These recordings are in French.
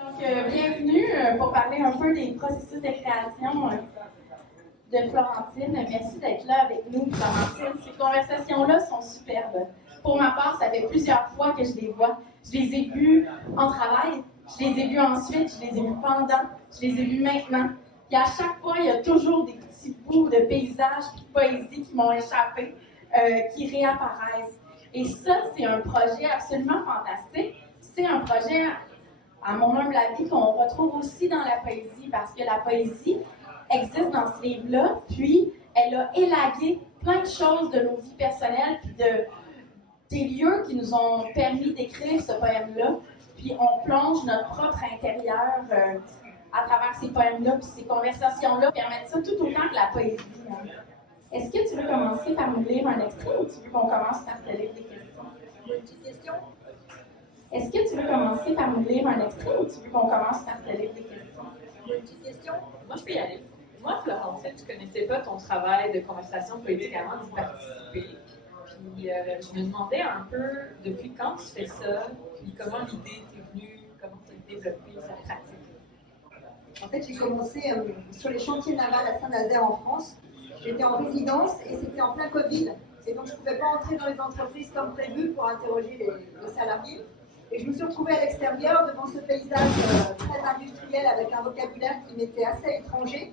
Donc, bienvenue pour parler un peu des processus de création de Florentine. Merci d'être là avec nous, Florentine. Ces conversations-là sont superbes. Pour ma part, ça fait plusieurs fois que je les vois. Je les ai vues en travail, je les ai vues ensuite, je les ai vues pendant, je les ai vues maintenant. Et à chaque fois, il y a toujours des petits bouts de paysages et de poésie qui m'ont échappé, qui réapparaissent. Et ça, c'est un projet absolument fantastique. C'est un projet, à mon humble avis, qu'on retrouve aussi dans la poésie, parce que la poésie existe dans ce livre-là, puis elle a élagué plein de choses de nos vies personnelles, puis des lieux qui nous ont permis d'écrire ce poème-là, puis on plonge notre propre intérieur à travers ces poèmes-là, puis ces conversations-là permettent ça tout autant que la poésie. Hein. Est-ce que tu veux commencer par nous lire un extrait ou tu veux qu'on commence par te lire des questions? Une petite question? Est-ce que tu veux commencer par nous lire un extrait ou tu veux qu'on commence par te lire des questions? Une petite question? Moi, je peux y aller. Moi, Florentine, je ne connaissais pas ton travail de conversation poétique avant d'y participer. Puis, je me demandais un peu depuis quand tu fais ça, puis comment l'idée t'est venue, comment tu as développé cette pratique. En fait, j'ai commencé sur les chantiers navals à Saint-Nazaire en France. J'étais en résidence et c'était en plein Covid. Et donc, je ne pouvais pas entrer dans les entreprises comme prévu pour interroger les salariés. Et je me suis retrouvée à l'extérieur devant ce paysage très industriel avec un vocabulaire qui m'était assez étranger.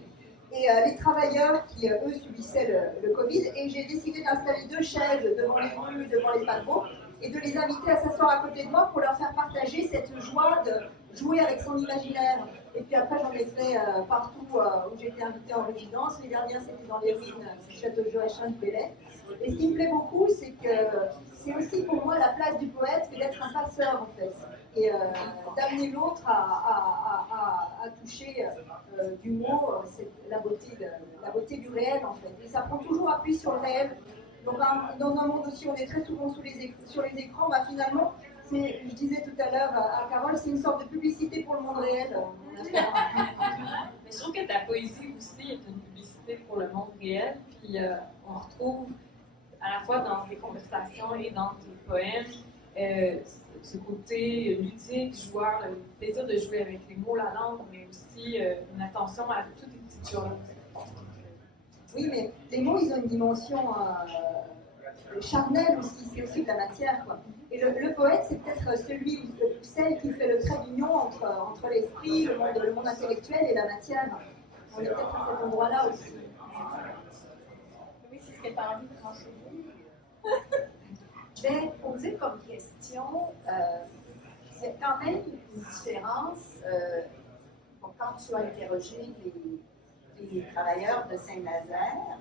Et les travailleurs qui, eux, subissaient le Covid. Et j'ai décidé d'installer 2 chaises devant les rues, devant les paquebots, et de les inviter à s'asseoir à côté de moi pour leur faire partager cette joie de jouer avec son imaginaire. Et puis après, j'en ai fait partout où j'étais invitée en résidence. Les dernières, c'était dans les ruines du château de Joachim de Bellay. Et ce qui me plaît beaucoup, c'est que c'est aussi pour moi la place du poète que d'être un passeur, en fait. Et d'amener l'autre à toucher du mot, c'est la beauté du réel, en fait. Et ça prend toujours appui sur le réel. Donc, dans un monde aussi où on est très souvent sur les écrans, bah, finalement, je disais tout à l'heure à Carole, c'est une sorte de publicité pour le monde réel. Mais je trouve que ta poésie aussi est une publicité pour le monde réel, puis on retrouve à la fois dans tes conversations et dans tes poèmes ce côté ludique, joueur, le plaisir de jouer avec les mots, la langue, mais aussi une attention à toutes les petites choses. Oui, mais les mots, ils ont une dimension charnelle aussi, c'est aussi de la matière, quoi. Et le poète, c'est peut-être celui ou celle qui fait le trait d'union entre l'esprit, le monde intellectuel et la matière. On est peut-être à cet endroit-là aussi. Oui, c'est ce que tu as envie de trancher. Je vais poser comme question, il y a quand même une différence quand tu as interrogé les travailleurs de Saint-Nazaire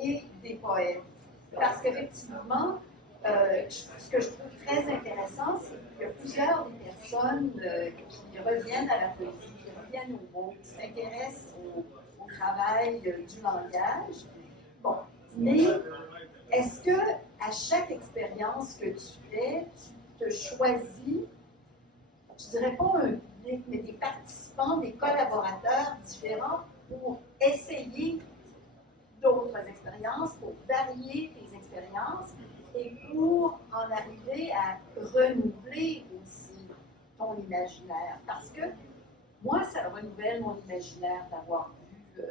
et des poètes. Parce qu'effectivement, ce que je trouve très intéressant, c'est qu'il y a plusieurs des personnes qui reviennent à la poésie, qui reviennent au mot, qui s'intéressent au travail du langage. Bon, mais est-ce que à chaque expérience que tu fais, tu te choisis, je dirais pas un public, mais des participants, des collaborateurs différents pour essayer d'autres expériences, pour varier tes expériences et pour en arriver à renouveler aussi ton imaginaire. Parce que moi, ça renouvelle mon imaginaire d'avoir vu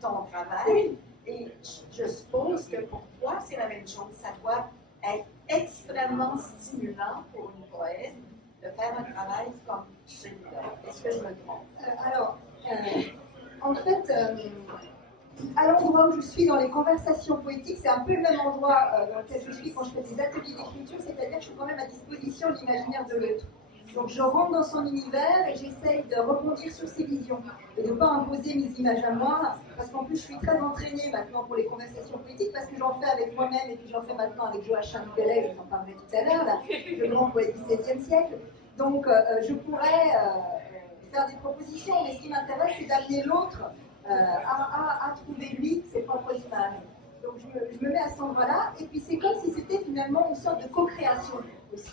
ton travail. Et je suppose que pour toi, c'est la même chose. Ça doit être extrêmement stimulant pour une poète de faire un travail comme celui-là. Est-ce que je me trompe? Alors, en fait, à l'endroit où je suis dans les conversations poétiques, c'est un peu le même endroit dans lequel je suis quand je fais des ateliers d'écriture, c'est-à-dire que je suis quand même à disposition de l'imaginaire de l'autre. Donc je rentre dans son univers et j'essaye de rebondir sur ses visions et de ne pas imposer mes images à moi, parce qu'en plus je suis très entraînée maintenant pour les conversations poétiques, parce que j'en fais avec moi-même et puis j'en fais maintenant avec Joachim de Bellay, j'en parlais tout à l'heure, le grand poète du XVIIe siècle. Donc je pourrais faire des propositions, mais ce qui m'intéresse, c'est d'amener l'autre à trouver lui ses propres images. Donc je me mets à cet endroit-là, et puis c'est comme si c'était finalement une sorte de co-création aussi.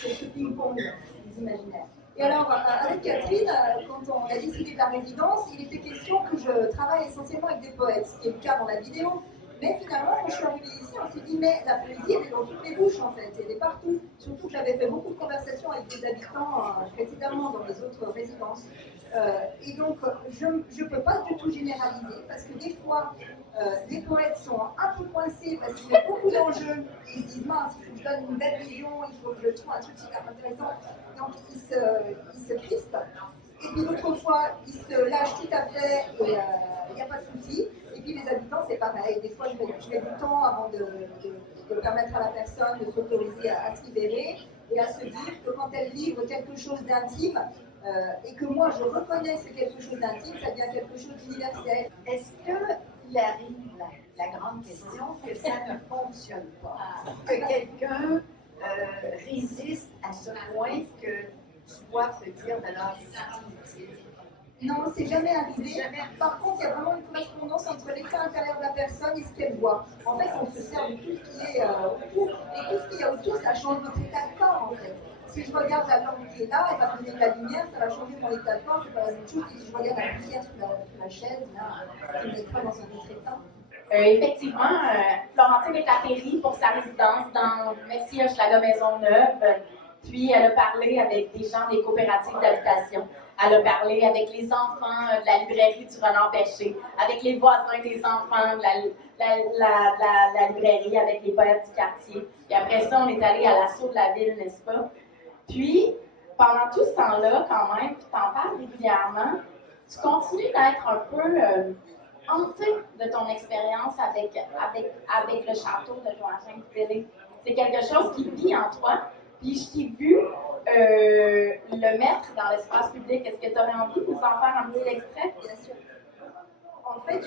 C'est ce ping-pong des imaginaires. Et alors, avec Catherine, quand on a décidé de la résidence, il était question que je travaille essentiellement avec des poètes, ce qui est le cas dans la vidéo. Mais finalement, quand je suis arrivée ici, on s'est dit, mais la poésie, elle est dans toutes les bouches en fait, elle est partout. Surtout que j'avais fait beaucoup de conversations avec des habitants précédemment dans les autres résidences. Et donc, je ne peux pas du tout généraliser, parce que des fois, les poètes sont un peu coincés parce qu'il y a beaucoup d'enjeux. Et ils se disent, mince, il faut que je donne une belle vision, il faut que je trouve un truc super intéressant. Donc, ils se crispent. Et puis d'autres fois, ils se lâchent tout à fait et il n'y a pas de souci. Et puis les habitants, c'est pareil. Des fois, je mets du temps avant de permettre à la personne de s'autoriser à se libérer et à se dire que quand elle livre quelque chose d'intime, et que moi je reconnais ce quelque chose d'intime, ça devient quelque chose d'universel. Est-ce qu'il arrive la grande question que ça ne fonctionne pas? Que quelqu'un résiste à ce point que tu dois te dire de leur intimité? Non, c'est jamais arrivé. Par contre, il y a vraiment une correspondance entre l'état intérieur de la personne et ce qu'elle voit. En fait, on se sert de tout ce qui est autour. Et tout ce qu'il y a autour, ça change notre état de corps, en fait. Si je regarde la lampe qui est là, elle va donner de la lumière, ça va changer mon état de corps, c'est pas la même chose que si je regarde la poussière sous la chaise, là, je me mettrai dans un autre état. Effectivement, Florentine est atterrie pour sa résidence dans Messie Hochelaga Maisonneuve. Puis elle a parlé avec des gens des coopératives d'habitation. Elle a parlé avec les enfants de la librairie du Renard Pêché, avec les voisins des enfants de la librairie, avec les poètes du quartier. Et après ça, on est allé à l'assaut de la ville, n'est-ce pas? Puis, pendant tout ce temps-là, quand même, tu t'en parles régulièrement, tu continues d'être un peu hanté de ton expérience avec le château de Joachim du Bellay. C'est quelque chose qui vit en toi. Puis je t'ai vu le mettre dans l'espace public. Est-ce que tu aurais envie de nous en faire un petit extrait? Bien sûr. En fait,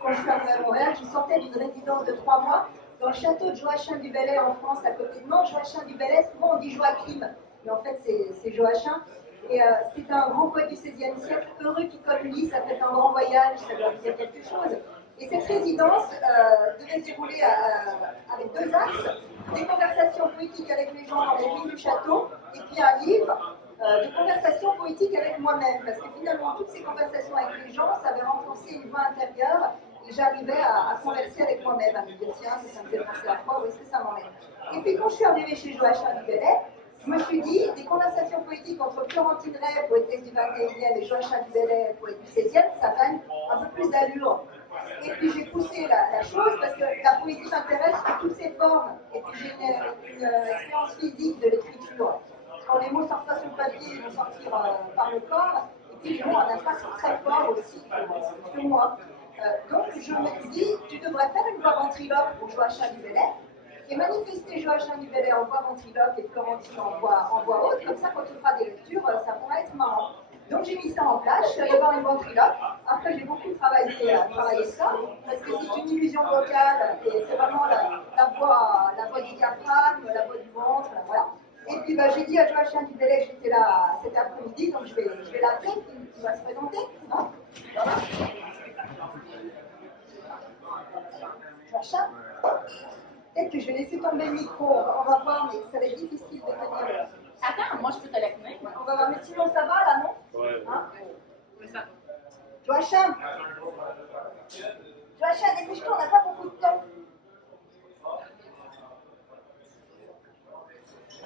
quand je suis arrivée à Montréal, je sortais d'une résidence de 3 mois dans le château de Joachim du Bellay en France, à côté de moi. Joachim du Bellay, souvent on dit Joachim, mais en fait c'est Joachim. Et c'est un grand poète du XVIe siècle, heureux qui comme lui, ça fait un grand voyage, ça doit dire quelque chose. Et cette résidence devait se dérouler avec 2 axes, des conversations poétiques avec les gens dans les ruines du château, et puis un livre de conversations poétiques avec moi-même, parce que finalement toutes ces conversations avec les gens, ça avait renforcé une voix intérieure, et j'arrivais à converser avec moi-même, à me dire tiens, ça me fait penser à quoi, où est-ce que ça m'emmène. Et puis quand je suis arrivée chez Joachim du Bellay, je me suis dit, des conversations poétiques entre Florentine Ray, poétesse du XXIe, et Joachim du Bellay, poète du XVIe, ça gagne un peu plus d'allure. Et puis j'ai poussé la chose parce que la poésie m'intéresse sous toutes ses formes. Et puis j'ai une expérience physique de l'écriture. Quand les mots sortent pas sur le papier, ils vont sortir par le corps. Et puis les mots ont un impact très fort aussi sur moi. Donc je me suis dit, tu devrais faire une voix ventriloque pour Joachim du Bellay et manifester Joachim du Bellay en voix ventriloque et Florentine en voix haute. Comme ça, quand tu feras des lectures, ça pourra être marrant. Donc j'ai mis ça en place, je suis allée voir une ventriloque. Après j'ai beaucoup travaillé ça, parce que c'est une illusion vocale et c'est vraiment la voix du diaphragme, la voix du ventre, voilà. Et puis j'ai dit à Joachim du Bellay que j'étais là cet après-midi, donc je vais l'appeler, il va se présenter. Hein, voilà. Joachim, peut-être que je vais laisser tomber le micro, on va voir, mais ça va être difficile de tenir. Attends, moi je peux te la tenir. On va voir, mais sinon ça va là, non? Ouais. Hein? Oui, ça. Joachim, dépêche-toi, on n'a pas beaucoup de temps.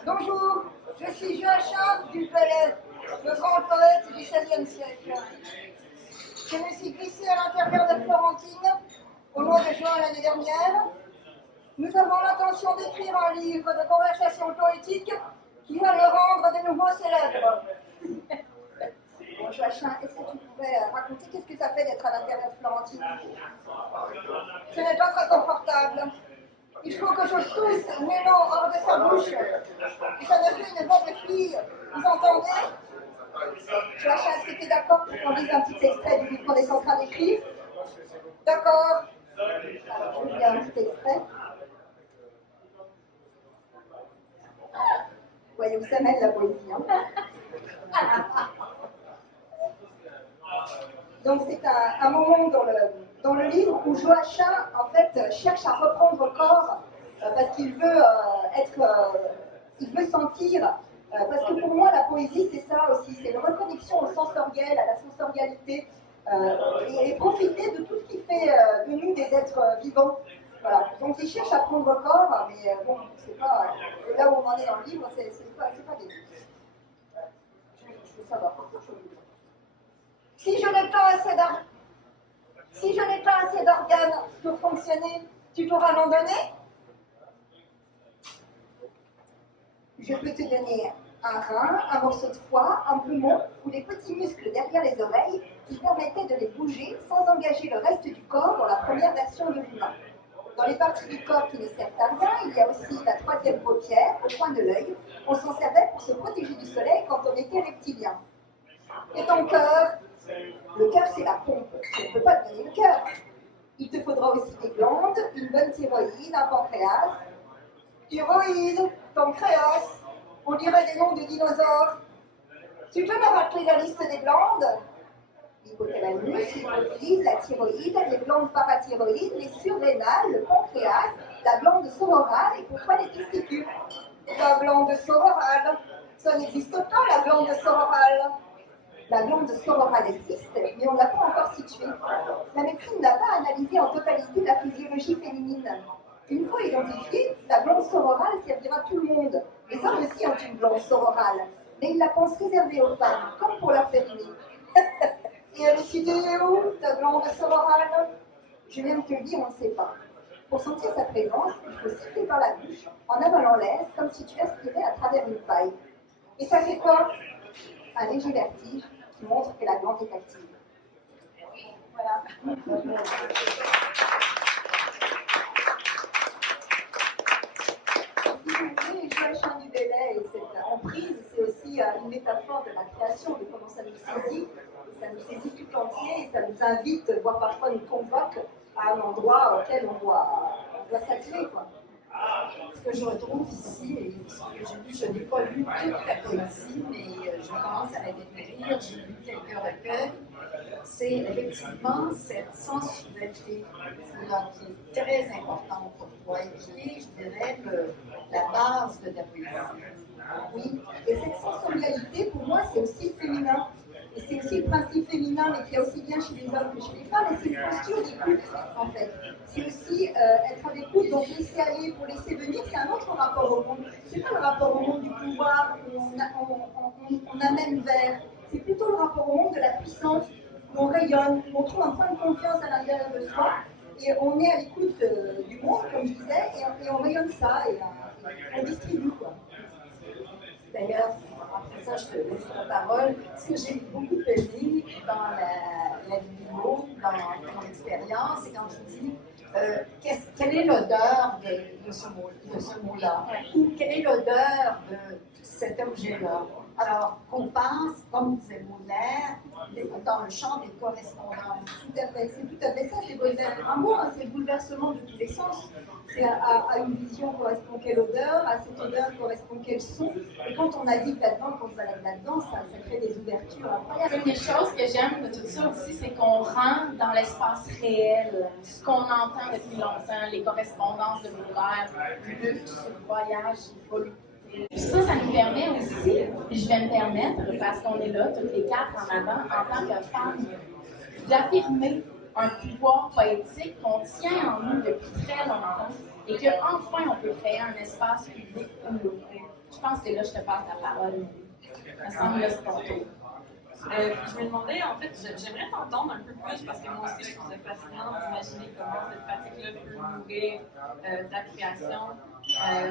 Bonjour, je suis Joachim du Bellay, le grand poète du XVIe siècle. Je me suis glissée à l'intérieur de Florentine au mois de juin l'année dernière. Nous avons l'intention d'écrire un livre de conversation poétique qui va le rendre de nouveau célèbre. Bon, Joachim, est-ce que tu pourrais raconter qu'est-ce que ça fait d'être à l'intérieur de Florentine? Ce n'est pas très confortable. Il faut que je tousse un élan hors de sa bouche. Et ça devient une voix de fille. Vous entendez? Joachim, est-ce que tu es d'accord pour qu'on lise un petit extrait du livre qu'on est en train d'écrire? D'accord. Alors, je vais lire un petit extrait. Vous voyez où ça mène la poésie, hein? Donc c'est un moment dans le livre où Joachim, en fait, cherche à reprendre corps parce qu'il veut il veut sentir. Parce que pour moi, la poésie, c'est ça aussi, c'est une reconnexion au sensoriel, à la sensorialité, et profiter de tout ce qui fait de nous des êtres vivants. Voilà. Donc ils cherchent à prendre corps, mais bon, c'est pas là où on en est dans le livre, c'est pas des. Je veux savoir quelque chose. Si je n'ai pas assez d'organes pour fonctionner, tu pourras m'en donner? Je peux te donner un rein, un morceau de foie, un poumon ou les petits muscles derrière les oreilles qui permettaient de les bouger sans engager le reste du corps dans la première version de l'humain. Dans les parties du corps qui ne servent à rien, il y a aussi la troisième paupière au coin de l'œil. On s'en servait pour se protéger du soleil quand on était reptilien. Et ton cœur? Le cœur, c'est la pompe. Je ne peux pas te donner le cœur. Il te faudra aussi des glandes, une bonne thyroïde, un pancréas. Thyroïde, pancréas, on dirait des noms de dinosaures. Tu peux me rappeler la liste des glandes? L'hypothalamus, l'hypophyse, la thyroïde, les glandes parathyroïdes, les surrénales, le pancréas, la glande sororale et pourquoi les testicules? La glande sororale, ça n'existe pas la glande sororale. La glande sororale existe, mais on ne l'a pas encore située. La médecine n'a pas analysé en totalité la physiologie féminine. Une fois identifiée, la glande sororale servira à tout le monde. Les hommes aussi ont une glande sororale, mais ils la pensent réservée aux femmes, comme pour leur périnée. Et elle est située où, ta glande sororale? Je viens de te le dire, on ne sait pas. Pour sentir sa présence, il faut siffler par la bouche, en avalant l'air, comme si tu aspirais à travers une paille. Et ça fait quoi? Un léger vertige qui montre que la glande est active. Voilà. Si vous voulez, Joël Chandibellet et cette emprise, c'est aussi une métaphore de la création, de comment ça nous saisit. Et ça nous saisit tout entier et ça nous invite, voire parfois nous convoque à un endroit auquel on doit s'attirer, quoi. Ce que je retrouve ici, et ce que j'ai lu, je n'ai pas lu toute la poésie, mais je commence à la découvrir, j'ai lu quelques recueils, c'est effectivement cette sensualité là, qui est très importante pour toi et qui est, je dirais, la base de ta poésie. Oui, et cette sensorialité, pour moi, c'est aussi féminin. Et c'est aussi le principe féminin, mais qui est aussi bien chez les hommes que chez les femmes, et c'est une posture d'écoute, en fait. C'est aussi être à l'écoute, donc laisser aller pour laisser venir, c'est un autre rapport au monde. C'est pas le rapport au monde du pouvoir où on amène vers, c'est plutôt le rapport au monde de la puissance, où on rayonne, où on trouve un point de confiance à l'intérieur de soi, et on est à l'écoute du monde, comme je disais, et on rayonne ça, et on distribue, quoi. D'ailleurs, après ça, je te laisse la parole. Ce que j'ai beaucoup aimé dans la vidéo, dans ton expérience, c'est quand tu dis quelle est l'odeur de ce mot-là, ou quelle est l'odeur de cet objet-là. Alors, qu'on pense, comme disait Baudelaire, dans le champ des correspondances. Tout à fait, c'est tout à fait ça, c'est un mot, hein, c'est le bouleversement de tous les sens. C'est à une vision correspond quelle odeur, à cette odeur correspond quel son. Et quand on navigue là-dedans, quand on se balade là-dedans, ça crée des ouvertures incroyables. Une des choses que j'aime de tout ça aussi, c'est qu'on rentre dans l'espace réel, ce qu'on entend depuis longtemps, les correspondances de Baudelaire, le luxe, le voyage, volupté. Ça nous permet aussi, et je vais me permettre, parce qu'on est là, toutes les quatre en avant, en tant que femmes, d'affirmer un pouvoir poétique qu'on tient en nous depuis très longtemps et qu'enfin on peut créer un espace public pour l'ouvrir. Je pense que là, je te passe la parole. Ça me semble là, c'est ton tour. Je me demandais, en fait, j'aimerais t'entendre un peu plus parce que moi aussi, je trouve ça fascinant d'imaginer comment cette pratique-là peut nourrir ta création.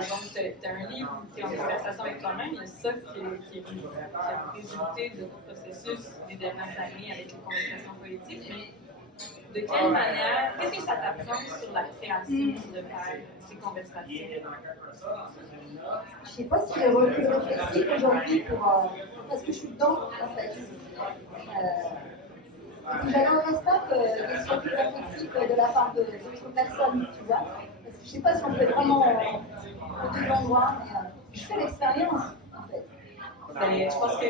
Donc, tu as un livre qui est en conversation avec toi-même, il y a ça qui a résulté de ton processus des dernières années avec les conversations poétiques, mais de quelle manière, qu'est-ce que ça t'apprend sur la création de faire ces conversations? Je ne sais pas si j'ai recul réflexif aujourd'hui parce que je suis dedans, en fait. J'aimerais ça des recul réflexif de la part d'autres personnes, tu vois. Parce que je ne sais pas si on peut vraiment aux deux endroits, mais je fais l'expérience, en fait. Ben, je pense que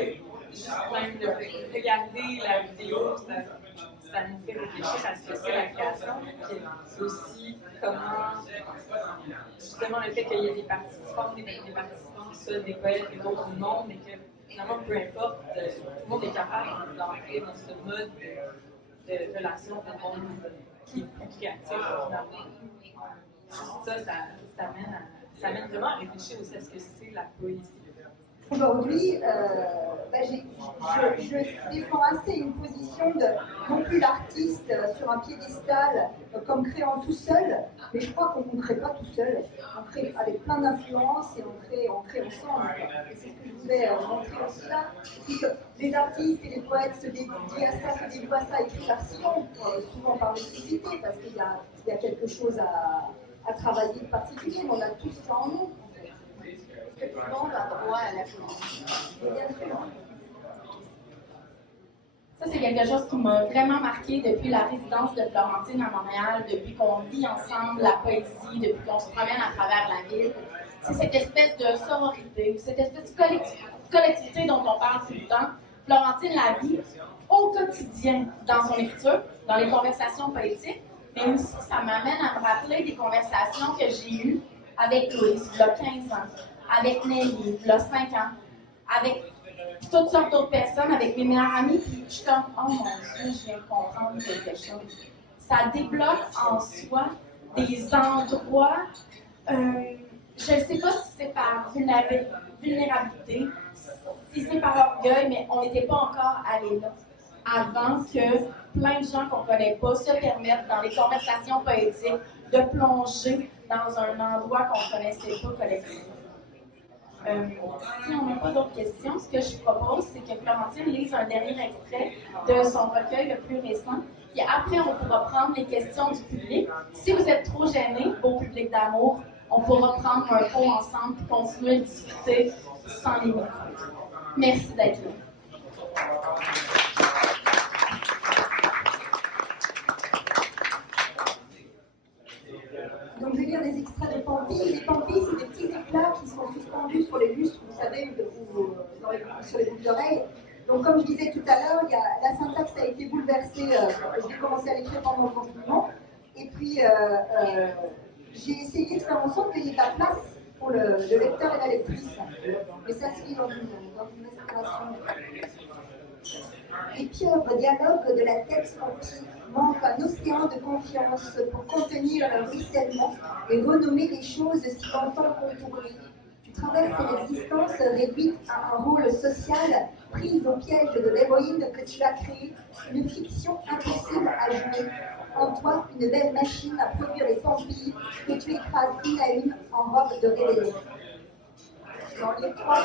juste même de regarder la vidéo, ça nous fait réfléchir à ce que c'est la création, puis aussi comment, justement, le fait qu'il y ait des participants, des participants, des poètes et d'autres non, mais que finalement, peu importe, tout le monde est capable d'entrer dans ce mode de relation au monde qui est plus créatif, finalement. ça mène vraiment à réfléchir aussi à ce que c'est la poésie. Aujourd'hui, je défends assez une position de non plus l'artiste sur un piédestal comme créant tout seul, mais je crois qu'on ne crée pas tout seul, on crée avec plein d'influences et on crée ensemble. Et c'est ce que je voulais montrer aussi là. Puis que les artistes et les poètes se dédient à ça, se dévouent à ça, écrivent par sillon, souvent par nécessité, parce qu'il y a quelque chose à travailler de particulier, mais on a tous ça en nous. Tout le monde a droit à la poésie. Bien sûr. Ça, c'est quelque chose qui m'a vraiment marqué depuis la résidence de Florentine à Montréal, depuis qu'on vit ensemble la poésie, depuis qu'on se promène à travers la ville. C'est cette espèce de sororité, cette espèce de collectivité dont on parle tout le temps. Florentine la vit au quotidien dans son écriture, dans les conversations poétiques, mais aussi ça m'amène à me rappeler des conversations que j'ai eues avec Louise, il y a 15 ans, avec Nelly, il y a 5 ans, avec toutes sortes d'autres personnes, avec mes meilleurs amis, puis je suis comme, oh mon Dieu, je viens de comprendre quelque chose. Ça débloque en soi des endroits, je ne sais pas si c'est par vulnérabilité, si c'est par orgueil, mais on n'était pas encore allé là. Avant que plein de gens qu'on ne connaît pas se permettent, dans les conversations poétiques, de plonger dans un endroit qu'on ne connaissait pas collectivement. Si on n'a pas d'autres questions, ce que je propose, c'est que Florentine lise un dernier extrait de son recueil le plus récent. Puis après, on pourra prendre les questions du public. Si vous êtes trop gênés, beau public d'amour, on pourra prendre un pot ensemble et continuer de discuter sans les micros. Merci d'être là. Donc je vais lire des extraits de Pampi. Les Pampi, c'est des petits éclats qui sont suspendus sur les lustres, vous savez, sur les boucles d'oreilles. Donc comme je disais tout à l'heure, la syntaxe a été bouleversée. J'ai commencé à l'écrire pendant le confinement. Et puis j'ai essayé de faire en sorte qu'il y ait de la place pour le lecteur et la lectrice. Mais ça se lit dans une inspiration. Les pieuvres dialogues de la tête Pampi manquent un océan de confiance pour contenir leur ruissellement et renommer les choses si longtemps contournées. Tu traverses l'existence réduite à un rôle social, prise au piège de l'héroïne que tu as créée, une fiction impossible à jouer. En toi, une belle machine à produire les pampilles que tu écrases une à une en robe de réveillon. J'en lis 3.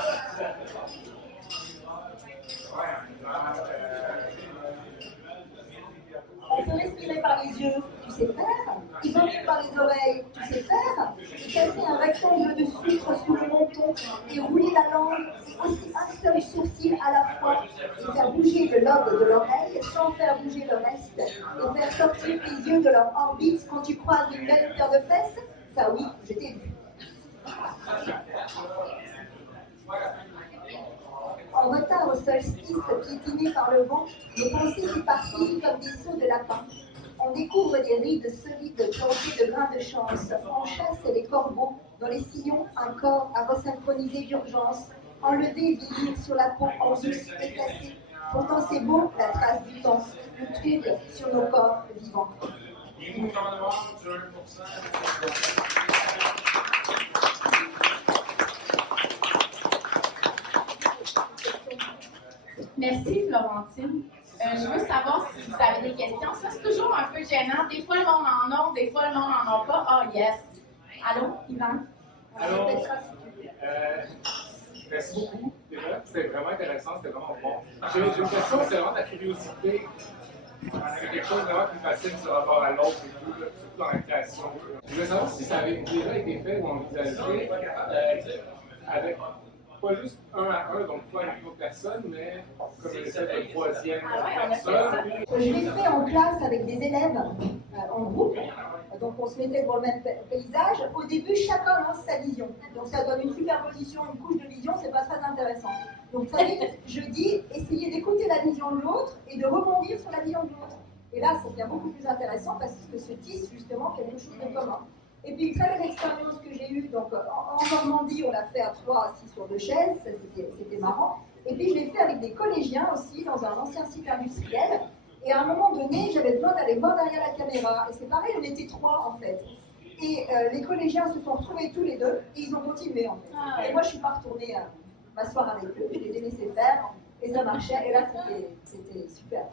On peut respirer par les yeux, tu sais faire. Isoler par les oreilles, tu sais faire. Et casser un rectangle de sucre sous le menton et rouler la langue, et aussi un seul sourcil à la fois, et faire bouger le lobe de l'oreille sans faire bouger le reste, et faire sortir tes yeux de leur orbite quand tu croises une belle paire de fesses. Ça oui, je t'ai vu. En retard au solstice, piétiné par le vent, nos pensées s'éparpillent comme des sauts de lapin. On découvre des rides solides plantées de grains de chance. On chasse les corbeaux dans les sillons, un corps à resynchroniser d'urgence. Enlever, vieillir sur la peau en douce, effacée. Pourtant c'est beau, la trace du temps, le trouble sur nos corps vivants. Merci, Florentine. Je veux savoir si vous avez des questions. Ça, c'est toujours un peu gênant. Des fois, le monde en a, des fois, le monde n'en a pas. Ah, yes. Allô, Yvan? Allô? Merci beaucoup. Déjà, c'était vraiment intéressant, c'était vraiment bon. J'ai une question, c'est vraiment de la curiosité. C'est quelque chose vraiment plus facile sur rapport à l'autre et tout, surtout dans la création. Je voulais savoir si ça avait déjà été fait ou envisagé avec pas juste un à un, donc pas avec une autre personne, mais comme une espèce de troisième personne. Je l'ai fait en classe avec des élèves en groupe. Donc on se mettait devant le même paysage. Au début, chacun lance sa vision. Donc ça donne une superposition, une couche de vision, c'est pas très intéressant. Donc très vite, je dis, essayez d'écouter la vision de l'autre et de rebondir sur la vision de l'autre. Et là, c'est bien beaucoup plus intéressant parce que se tisse justement quelque chose de commun. Et puis, une très belle expérience que j'ai eue, donc en Normandie, on l'a fait à 3 assis sur 2 chaises, ça, c'était marrant. Et puis, je l'ai fait avec des collégiens aussi, dans un ancien site industriel. Et à un moment donné, j'avais besoin d'aller voir derrière la caméra. Et c'est pareil, on était 3 en fait. Et les collégiens se sont retrouvés tous les deux et ils ont continué en fait. Ah. Et moi je suis pas retournée m'asseoir avec eux, je les ai laissés faire et ça marchait. Et là c'était super.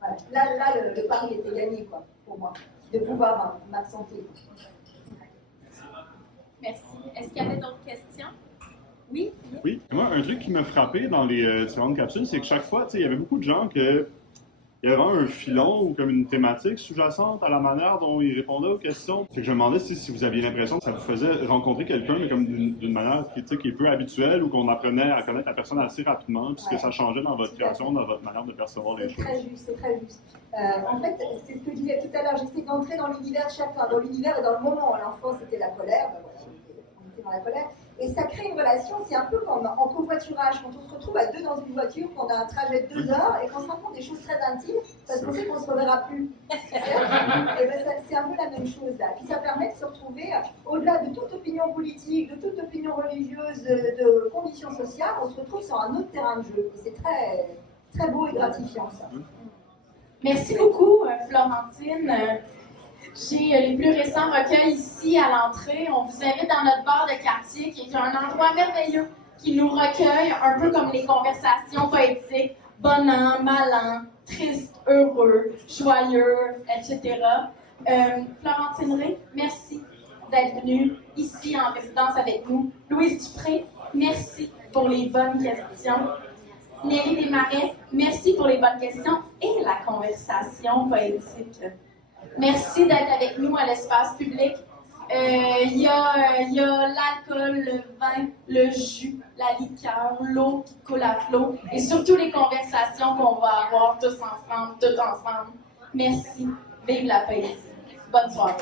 Voilà. Là le pari était gagné quoi, pour moi, de pouvoir m'absenter. Merci. Est-ce qu'il y avait d'autres questions? Oui? Oui, moi, un truc qui m'a frappé dans les différentes capsules, c'est que chaque fois, tu sais, il y avait beaucoup de gens il y avait vraiment un filon ou comme une thématique sous-jacente à la manière dont ils répondaient aux questions. Fait que je me demandais si vous aviez l'impression que ça vous faisait rencontrer quelqu'un, mais comme d'une manière qui est peu habituelle ou qu'on apprenait à connaître la personne assez rapidement, puisque ça changeait dans votre création, dans votre manière de percevoir les choses. C'est très juste. En fait, c'est ce que je disais tout à l'heure, j'essaie d'entrer dans l'univers de chacun, dans l'univers et dans le moment. L'enfant, c'était la colère, ben voilà, on était dans la colère. Et ça crée une relation, c'est un peu comme en covoiturage, quand on se retrouve à deux dans une voiture, qu'on a un trajet de 2 heures et qu'on se raconte des choses très intimes, parce qu'on sait qu'on ne se reverra plus. Et ben, c'est un peu la même chose là. Puis ça permet de se retrouver, au-delà de toute opinion politique, de toute opinion religieuse, de conditions sociales, on se retrouve sur un autre terrain de jeu. Et c'est très, très beau et gratifiant ça. Merci beaucoup, Florentine. J'ai les plus récents recueils ici à l'entrée. On vous invite dans notre bar de quartier, qui est un endroit merveilleux, qui nous recueille un peu comme les conversations poétiques, bon an, mal an, triste, heureux, joyeux, etc. Florentine Rey, merci d'être venue ici en résidence avec nous. Louise Dupré, merci pour les bonnes questions. Nelly Desmarais, merci pour les bonnes questions et la conversation poétique. Merci d'être avec nous à l'espace public. Il y a l'alcool, le vin, le jus, la liqueur, l'eau qui coule à flot et surtout les conversations qu'on va avoir tous ensemble, toutes ensemble. Merci. Vive la poésie. Bonne soirée.